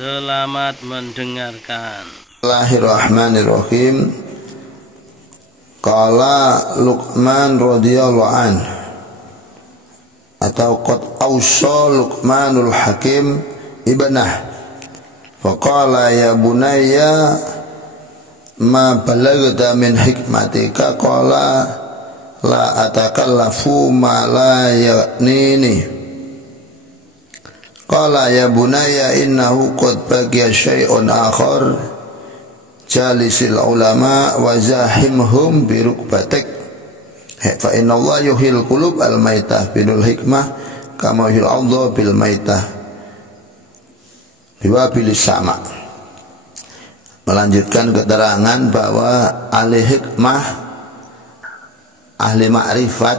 Selamat mendengarkan. Bismillahirrahmanirrahim. Qala Luqman radhiyallahu an, atau qad awsa Luqmanul Hakim ibnah faqala ya bunayya ma balagta min hikmatika qala la atakallafu ma la ya'nini. Qala ya bunayya innahu qad baqiya syai'un akhar jalisil ulama wa zahimhum bi rukbatik fa inna Allah yuhil qulub al maitah binul hikmah kama yuhil Allah bil maitah biwa bilis sama. Melanjutkan keterangan bahwa ahli hikmah, ahli makrifat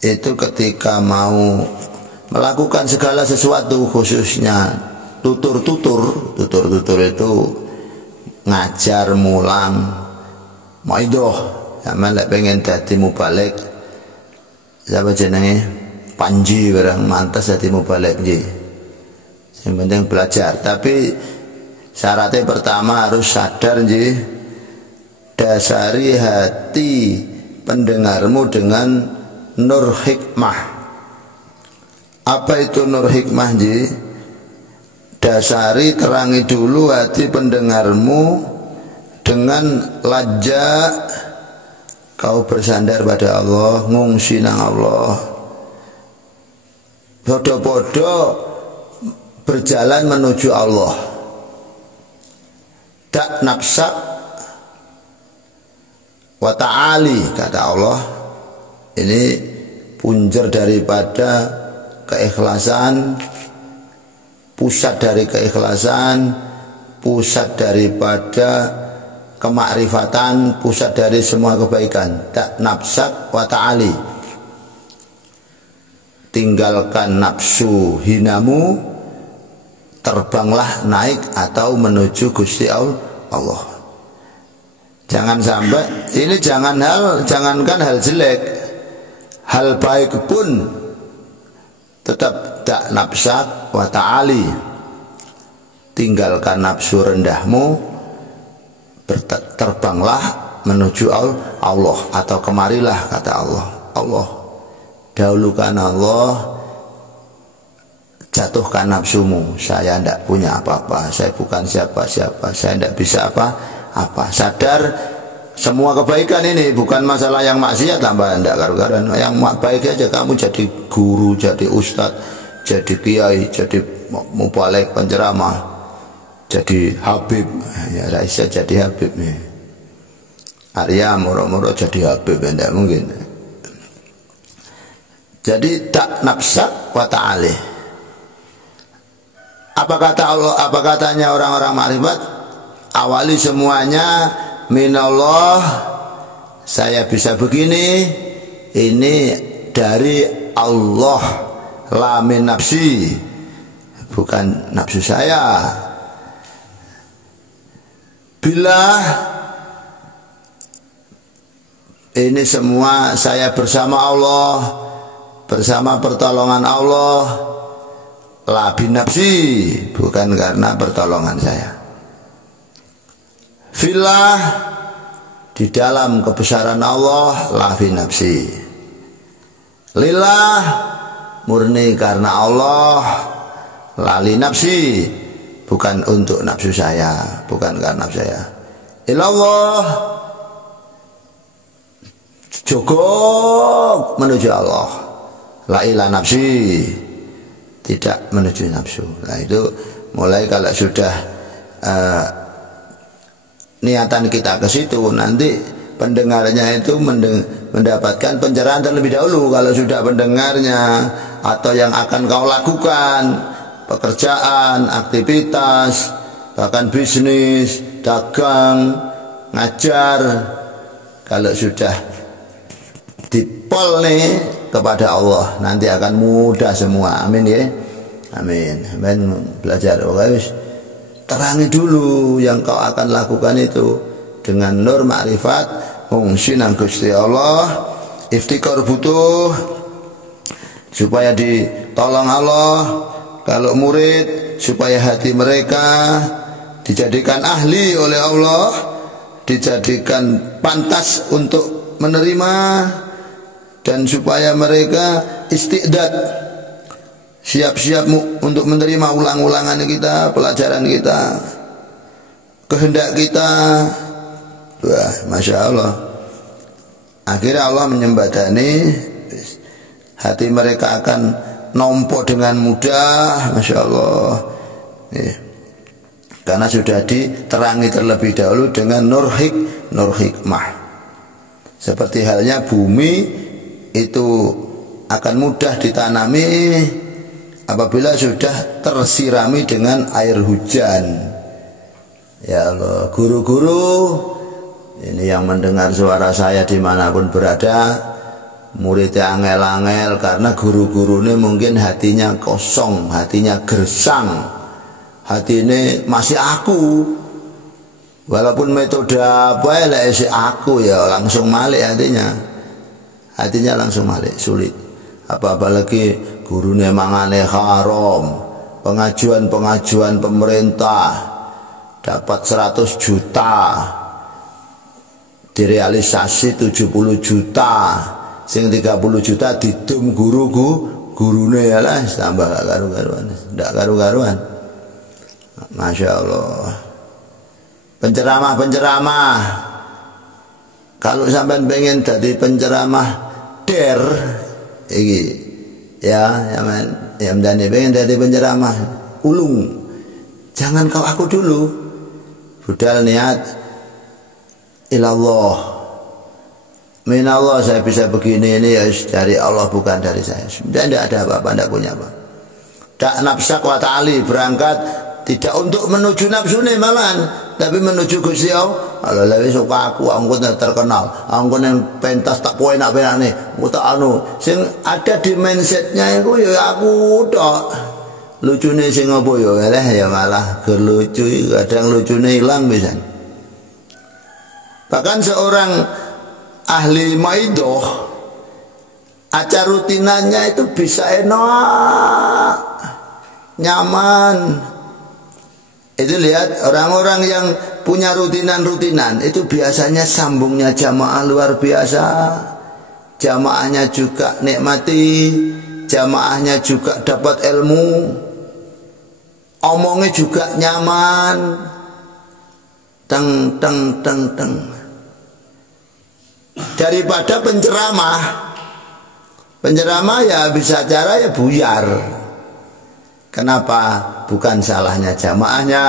itu ketika mau melakukan segala sesuatu, khususnya tutur itu ngajar, mulang, maidoh. Sama lek pengen dadi mubalik, siapa jenenge Panji barang mantas dadi mubalik nggih. Yang penting belajar, tapi syaratnya pertama harus sadar nggih, dasari hati pendengarmu dengan nur hikmah. Apa itu nur hikmah ji? Dasari, terangi dulu hati pendengarmu dengan lajja kau bersandar pada Allah, ngungsi nang Allah, podo-podo berjalan menuju Allah. Tak nafsak wa ta'ali, kata Allah. Ini punjer daripada keikhlasan, pusat dari keikhlasan, pusat daripada kemakrifatan, pusat dari semua kebaikan. Tak nafsak wa ta'ali, tinggalkan nafsu hinamu, terbanglah naik atau menuju Gusti Allah. Jangan sampai, ini jangankan hal jelek, hal baik pun tetap tak nafsak wa ta'ali, tinggalkan nafsu rendahmu, terbanglah menuju Allah, atau kemarilah, kata Allah. Dahulukan Allah, jatuhkan nafsumu. Saya tidak punya apa-apa, saya bukan siapa-siapa, saya tidak bisa apa-apa. Sadar semua kebaikan ini bukan masalah yang maksiat, tambah tidak karu-karuan. Yang baik aja, kamu jadi guru, jadi ustadz, jadi kiai, jadi mubalik, penceramah, jadi habib. Ya Raisa jadi habib nih. Arya moro-moro jadi habib, tidak mungkin. Jadi tak nafsak wa ta'ali. Apa kata Allah? Apa katanya orang-orang makrifat? Awali semuanya minallah, saya bisa begini, ini dari Allah, la min nafsi, bukan nafsu saya. Bila ini semua saya bersama Allah, bersama pertolongan Allah, la bin nafsi, bukan karena pertolongan saya. Filah, di dalam kebesaran Allah, la fi nafsi. Lillah, murni karena Allah, la li nafsi, bukan untuk nafsu saya, bukan karena nafsu saya. Ilallah, cukup menuju Allah, la ila nafsi, tidak menuju nafsu. Nah itu mulai kalau sudah niatan kita ke situ, nanti pendengarnya itu mendapatkan pencerahan terlebih dahulu. Kalau sudah pendengarnya atau yang akan kau lakukan, pekerjaan, aktivitas, bahkan bisnis, dagang, ngajar, kalau sudah dipol nih kepada Allah, nanti akan mudah semua. Amin ya. Amin. Amin. Belajar. Oke, terangi dulu yang kau akan lakukan itu dengan nur ma'rifat, ngungsi nang Gusti Allah, iftikar butuh supaya ditolong Allah, kalau murid supaya hati mereka dijadikan ahli oleh Allah, dijadikan pantas untuk menerima, dan supaya mereka istiqdad, siap-siap untuk menerima ulang-ulangan kita, pelajaran kita, kehendak kita. Wah, Masya Allah. Akhirnya Allah menyembadani, hati mereka akan nompo dengan mudah, Masya Allah. Karena sudah diterangi terlebih dahulu dengan nur hikmah. Seperti halnya bumi itu akan mudah ditanami apabila sudah tersirami dengan air hujan. Ya Allah, guru-guru ini yang mendengar suara saya dimanapun berada, muridnya angel-angel, karena guru-guru ini mungkin hatinya kosong, hatinya gersang, hati ini masih aku. Walaupun metode apa ya si aku ya langsung malik hatinya langsung malik, sulit. Apalagi gurunya mangane haram, pengajuan pemerintah dapat 100 juta, direalisasi 70 juta, sing 30 juta didum gurune ya lah, tambah gak karu-karuan. Masya Allah. Penceramah, kalau sampai pengen jadi penceramah der iki ya mendani pengen jadi penceramah ulung, jangan kau aku dulu, budal niat ilallah, minallah, saya bisa begini ini ya dari Allah bukan dari saya. Tidak ada apa-apa, tidak punya apa. Tak nafsak wa ta'ali, berangkat tidak untuk menuju nafsu nih malahan, tapi menuju Gusti Allah. Kalau lebih suka aku terkenal, aku yang pentas tak poin nak penak nih, aku tak anu. Sing ada di mindsetnya itu ya aku tok. Lucune sing apa ya malah gerlucu, kadang lucune hilang bisa. Bahkan seorang ahli maidoh, acara rutinannya itu bisa enak, nyaman. Itu lihat orang-orang yang punya rutinan itu biasanya sambungnya jamaah luar biasa, jamaahnya juga nikmati, jamaahnya juga dapat ilmu, omongnya juga nyaman, teng. Daripada penceramah ya bisa cara ya buyar. Kenapa? Bukan salahnya jamaahnya,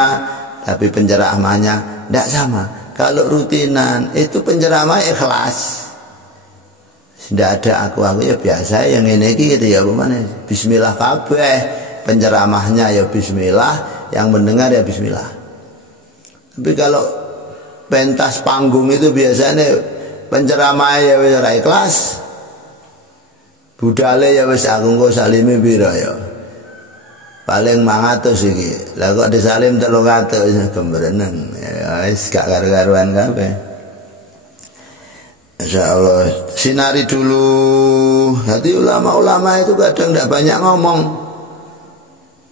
tapi penceramahnya tidak sama. Kalau rutinan itu penceramah ikhlas, tidak ada aku ya biasa yang ini gitu ya bagaimana? Bismillah kabeh, penceramahnya ya Bismillah, yang mendengar ya Bismillah. Tapi kalau pentas panggung itu biasanya penceramah ya wis ora ikhlas, budale ya wis aku engko salime pira ya paling 500 iki, lah kok disalim 300 gembereneng ya wis gak karu-karuan kabeh. Insyaallah sinari dulu. Hati ulama-ulama itu kadang tidak banyak ngomong,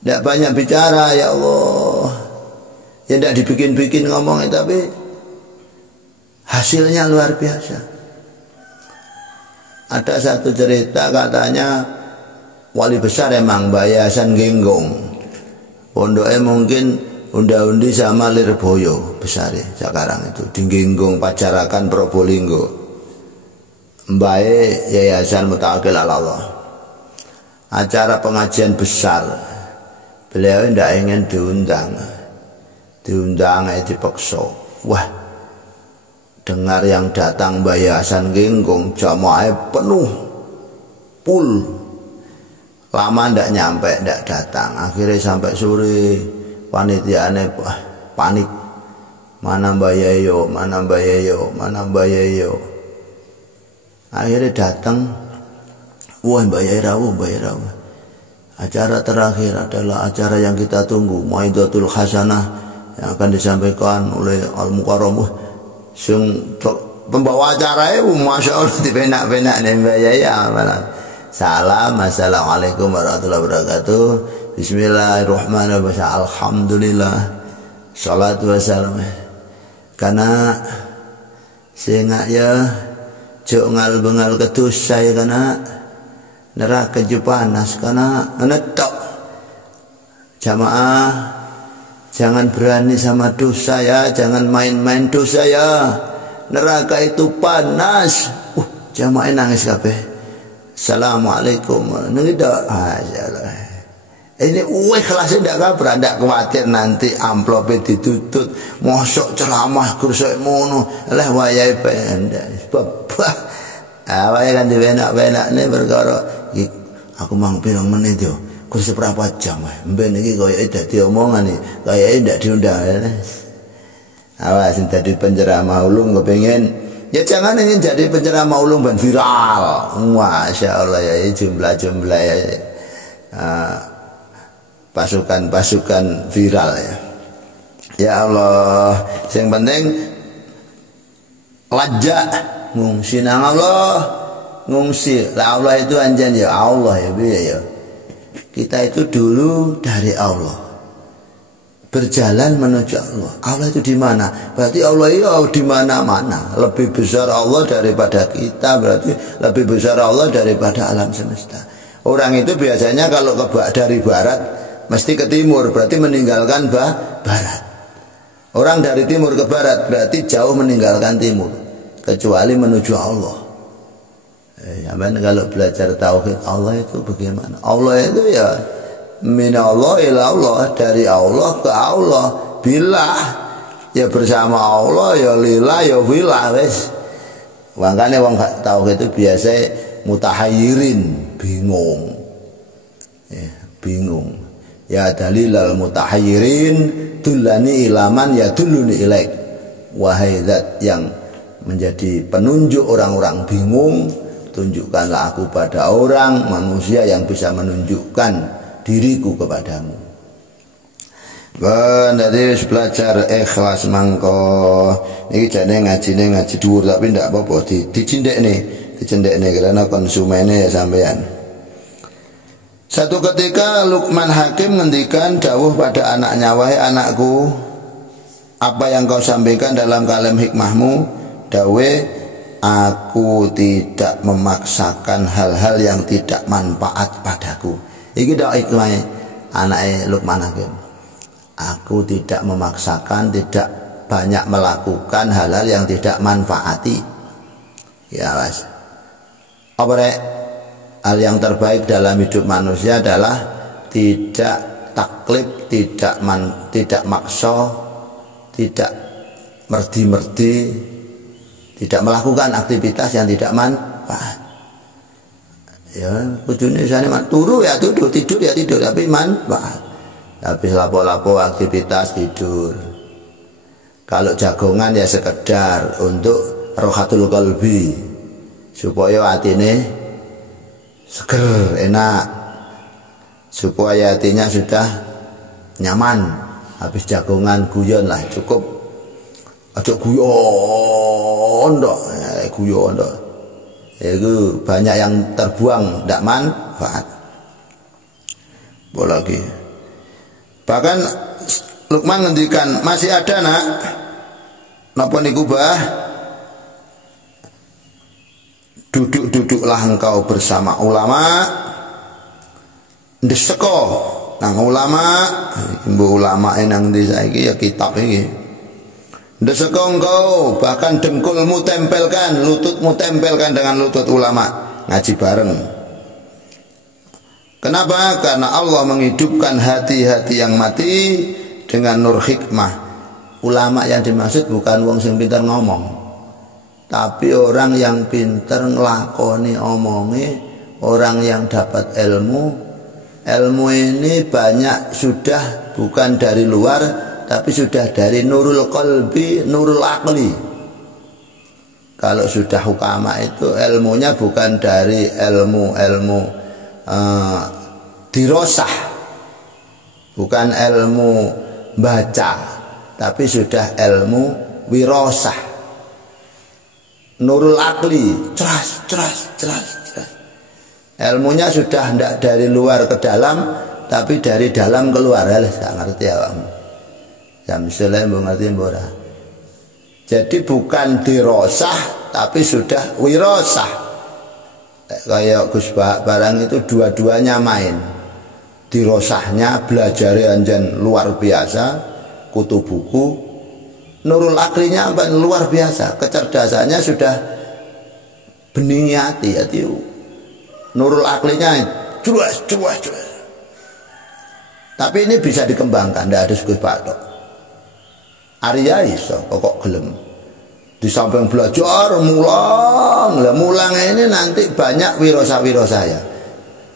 tidak banyak bicara, ya Allah ya tidak dibikin-bikin ngomong, tapi hasilnya luar biasa. Ada satu cerita katanya wali besar emang Bayasan Genggong, pondoknya mungkin unda-undi sama Lirboyo besar ya sekarang itu di Genggong Pacarakan Probolinggo, Mbae Yayasan Mutawakil Allah. Acara pengajian besar, beliau tidak ingin diundang dipaksa. Wah, dengar yang datang Bayasan Genggong jamaah penuh full, lama ndak nyampe, ndak datang. Akhirnya sampai sore panitiane panik, mana Mbak Yayo. Akhirnya datang, wah Mbak Yayo. Acara terakhir adalah acara yang kita tunggu, Maidatul Hasanah, yang akan disampaikan oleh Al-Mukarram. Pembawa acara itu Masya Allah dipenak-penak nih Mbak Yayo. Salam, assalamualaikum warahmatullahi wabarakatuh. Bismillahirrahmanirrahim. Alhamdulillah. Salatu wassalam. Karena sehingga ya jok bengal ketus saya karena neraka ju panas karena netok. Jamaah jangan berani sama dosa ya, jangan main-main dosa ya. Neraka itu panas. Jamaah nangis kabeh. Assalamualaikum. Nggak ini ikhlas ndak kabar, ndak khawatir nanti amplopnya ditutut. Mosok ceramah kursus mono, leh wayahe pendek. Babah. Wayahe kan diwenak-wenak ne perkara aku mang pirang menit yo. Kursus berapa jam wae. Mben iki koyoke dadi omongan iki, koyoke ndak diundang. Awas dadi penceramah ulung kepengin ya jangan ingin jadi penceramah ulung ben viral. Masya Allah ya jumlah-jumlah ya. Pasukan-pasukan viral ya. Ya Allah, yang penting lajak ngungsi nang Allah, ngungsi. Lah Allah itu anjen ya Allah ya biya ya. Kita itu dulu dari Allah. Berjalan menuju Allah. Allah itu di mana? Berarti Allah itu di mana-mana. Lebih besar Allah daripada kita, berarti lebih besar Allah daripada alam semesta. Orang itu biasanya kalau dari barat mesti ke timur, berarti meninggalkan barat. Orang dari timur ke barat berarti jauh meninggalkan timur, kecuali menuju Allah. Kalau belajar tauhid Allah itu bagaimana? Allah itu ya minallah ila Allah, dari Allah ke Allah, billah ya bersama Allah, ya lillah ya billah wis. Makanya wong tauhid itu biasa mutahayyirin, bingung. Ya, bingung. Ya dalilal mutahayyirin dullani ilaman ya dulluni ilaik. Wahai zat yang menjadi penunjuk orang-orang bingung, tunjukkanlah aku pada orang manusia yang bisa menunjukkan diriku kepadamu. Dari belajar ikhlas mangko iki jane ngaji dhuwur tapi ndak apa-apa dicendekne karena konsumennya ya sampean. Satu ketika Luqman Hakim ngendikan dawuh pada anaknya, wahai anakku, apa yang kau sampaikan dalam kalam hikmahmu, dawe aku tidak memaksakan hal-hal yang tidak manfaat padaku. Iki dak hikmah anake Luqman Hakim. Aku tidak memaksakan, tidak banyak melakukan hal-hal yang tidak manfaati. Ya Mas. Apa rek? Hal yang terbaik dalam hidup manusia adalah tidak taklif, tidak maksa, tidak merdi-merdi, tidak melakukan aktivitas yang tidak manfaat. Ya, kudune isane turu ya tidur ya tidur tapi manfaat. Habis lapo-lapo aktivitas tidur. Kalau jagongan ya sekedar untuk rohatul qalbi supaya atine seger, enak, supaya hatinya sudah nyaman. Habis jagongan guyon lah cukup. Aja guyon dok, itu banyak yang terbuang, tidak manfaat. Boleh lagi. Bahkan Luqman ngendikan masih ada nak, napa niku bah? Duduk-duduklah engkau bersama ulama, ndeseko nang ulama, imbu ulama nang desa iki ya kitab iki. Ndeseko engkau, bahkan dengkulmu tempelkan, lututmu tempelkan dengan lutut ulama, ngaji bareng. Kenapa? Karena Allah menghidupkan hati-hati yang mati dengan nur hikmah. Ulama yang dimaksud bukan wong sing pintar ngomong, tapi orang yang pintar ngelakoni omongi, orang yang dapat ilmu. Ilmu ini banyak sudah bukan dari luar, tapi sudah dari nurul qalbi, nurul aqli. Kalau sudah hukama itu ilmunya bukan dari ilmu dirosah, bukan ilmu baca, tapi sudah ilmu wirosah, nurul aqli, ceras. Ilmunya sudah tidak dari luar ke dalam, tapi dari dalam keluar. Gak ngerti awakmu. Samsule mbok ngerti mbok ora. Jadi bukan dirosah tapi sudah wirosah. Kayak Gus Barang itu dua-duanya main. Dirosahnya belajar anjen luar biasa, kutu buku. Nurul aklinya luar biasa, kecerdasannya sudah bening hati. Nurul aklinya jelas. Tapi ini bisa dikembangkan, tidak ada Gus Batok. Arya iso kok gelem. Di samping belajar mulang ini nanti banyak wirosa ya.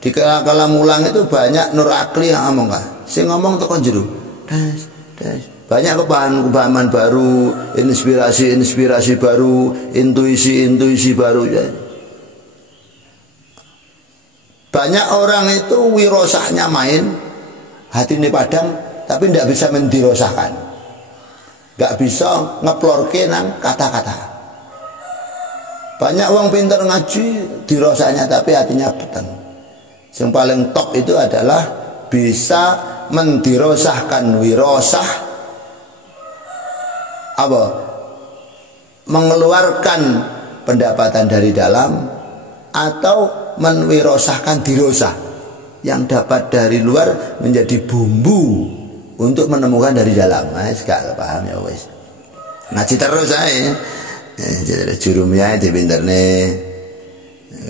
Di kala mulang itu banyak nur akli yang ngomong kah. Sing ngomong tekan jero. Banyak kepahaman baru, inspirasi baru, intuisi baru ya. Banyak orang itu wirosahnya main, hati ini padang, tapi tidak bisa mendirosahkan. Gak bisa ngeplorke nang kata-kata. Banyak orang pintar ngaji dirosahnya tapi hatinya peteng. Yang paling top itu adalah bisa mendirosahkan wirosah, apa? Mengeluarkan pendapatan dari dalam atau menwirosahkan dirosah yang dapat dari luar menjadi bumbu untuk menemukan dari dalam. Gak paham ya wis. Ngaji terus ae. Jadi jurumnya di interne.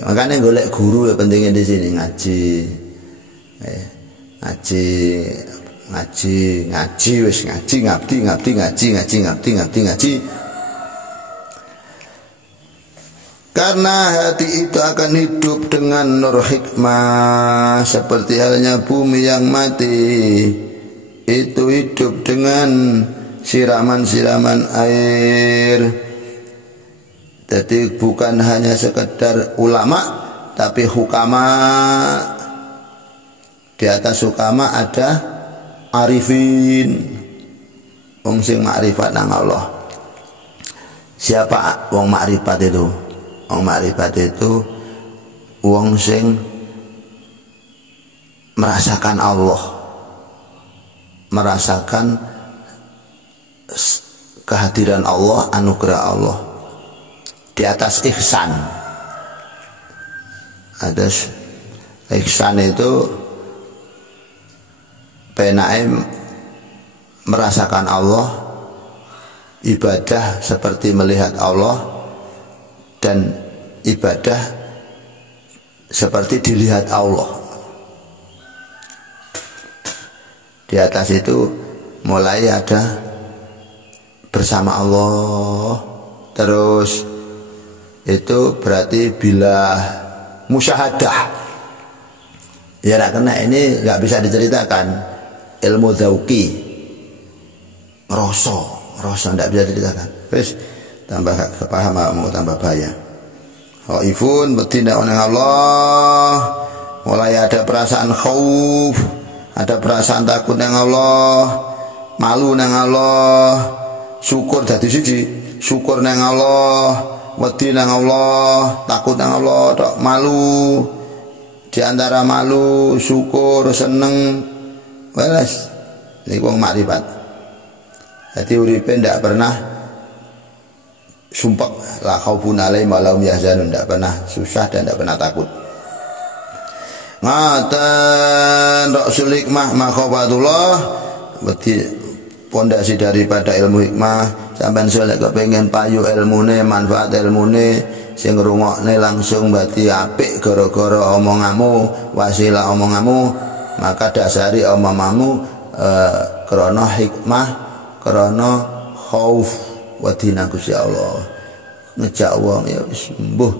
Makanya golek guru ya pentingnya di sini ngaji. Ngaji wis ngaji ngabdi. Karena hati itu akan hidup dengan nur hikmah seperti halnya bumi yang mati itu hidup dengan siraman-siraman air. Jadi bukan hanya sekedar ulama tapi hukama. Di atas hukama ada arifin, wong sing makrifat nang Allah. Siapa wong makrifat itu? Wong makrifat itu wong sing merasakan Allah, merasakan kehadiran Allah, anugerah Allah di atas ihsan. Ada ihsan itu penake merasakan Allah, ibadah seperti melihat Allah, dan ibadah seperti dilihat Allah. Di atas itu mulai ada bersama Allah, terus itu berarti bila musyahadah. Ya karena ini nggak bisa diceritakan, ilmu zauki, rasa nggak bisa diceritakan. Terus tambah kepahaman mau tambah bahaya. Khaifun bertindak oleh Allah, mulai ada perasaan khauf, ada perasaan takut dengan Allah, malu dengan Allah, syukur dadi siji, syukur dengan Allah, wedi dengan Allah, takut dengan Allah, tok malu. Di antara malu, syukur, seneng, welas ini wong makrifat. Jadi uripe ndak pernah sumpek, la khaufun alaihim wa lahum yahzanun, ndak pernah susah dan ndak pernah takut. Ngatan Rasul hikmah makhafatullah, berarti pondasi daripada ilmu hikmah. Sampeyan soleh kepengen payu ilmune, manfaat ilmune, sing ngrungokne langsung berarti apik gara-gara omonganmu, wasilah omonganmu, maka dasari omonganmu krana hikmah, krana khauf wadina Gusti Allah. Ngejak wong ya wis mbuh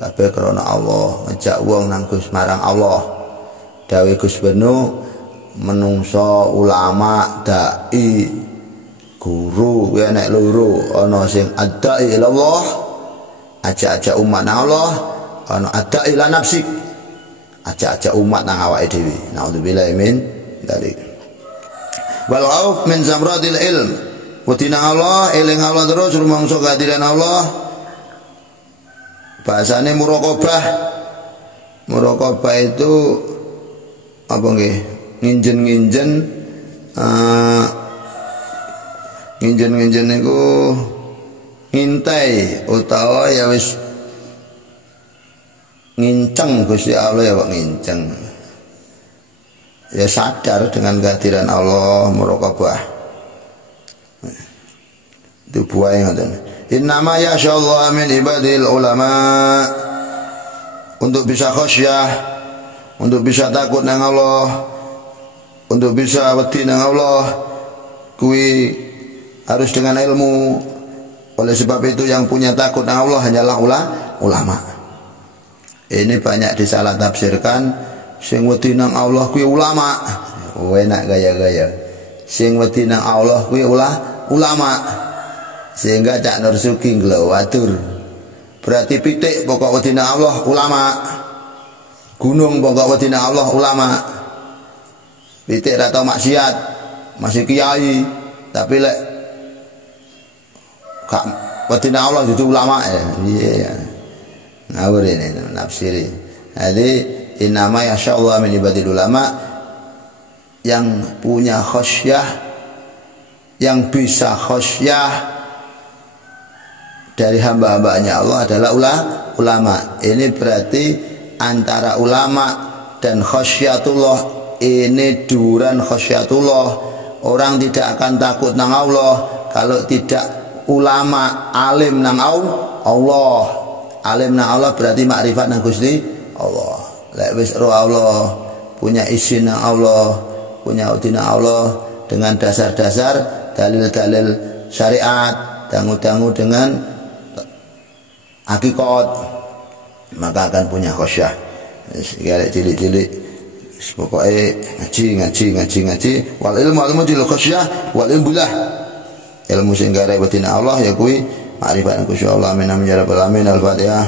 kabeh krana Allah, ngejak wong nang Gus marang Allah. Dawe Gus Benu, menungso ulama dai guru kuwi nek loro, ana sing adai ila Allah, ajak-ajak umat nang Allah, ana adai ila nafsik, ajak-ajak umat nang awake dhewe. Naudzubillahi min dzalik. Wal auf min zamratil ilm, wadina Allah, eling Allah terus rumangsa kehadiran Allah. Bahasane muraqabah. Muraqabah itu apa nggih? nginjen-nginjen nginjen-nginjen niku ngintai utawa ya wis nginceng Gusti Allah ya kok nginceng. Ya sadar dengan kehadiran Allah, muraqabah. Itu buah yang ada. Innama yashallahu min ibadil ulama. Untuk bisa khasyah, untuk bisa takut nang Allah, untuk bisa wedi nang Allah, kui harus dengan ilmu. Oleh sebab itu yang punya takut nang Allah hanyalah ulama. Ini banyak disalah tafsirkan. Sing wedi nang Allah kuwi ulama. Enak gaya-gaya. Sing wedi nang Allah kuwi ulama. Sehingga Cak Nur Sugi nglawatur. Berarti pitik pokok wedi nang Allah ulama. Gunung pokok wedi nang Allah ulama. Pitik ra tau maksiat, masih kiai, tapi lek gak wedi nang Allah itu ulama ya. Iya. Ngawur ini nafsiri. Jadi innama yasya'allahu min ibadil ulama, yang punya khasyah, yang bisa khasyah dari hamba-hambanya Allah adalah ulama. Ini berarti antara ulama dan khasyatullah ini duran khasyatullah. Orang tidak akan takut nang Allah kalau tidak ulama alim nang Allah. Alim nang Allah berarti makrifat nang Gusti Allah. Lek wis roh Allah, punya izin nang Allah, punya udin nang Allah dengan dasar-dasar dalil-dalil syariat, dangu-dangu dengan hakikat, maka akan punya khasyah. Sekarang cilik-cilik pokoknya ngaji wal ilmu dil khasyah wal ilmulah, ilmu sing gare wedine Allah ya kuwi makrifat Gusti Allah. Amin ya rabbal alamin. Al-Fatihah.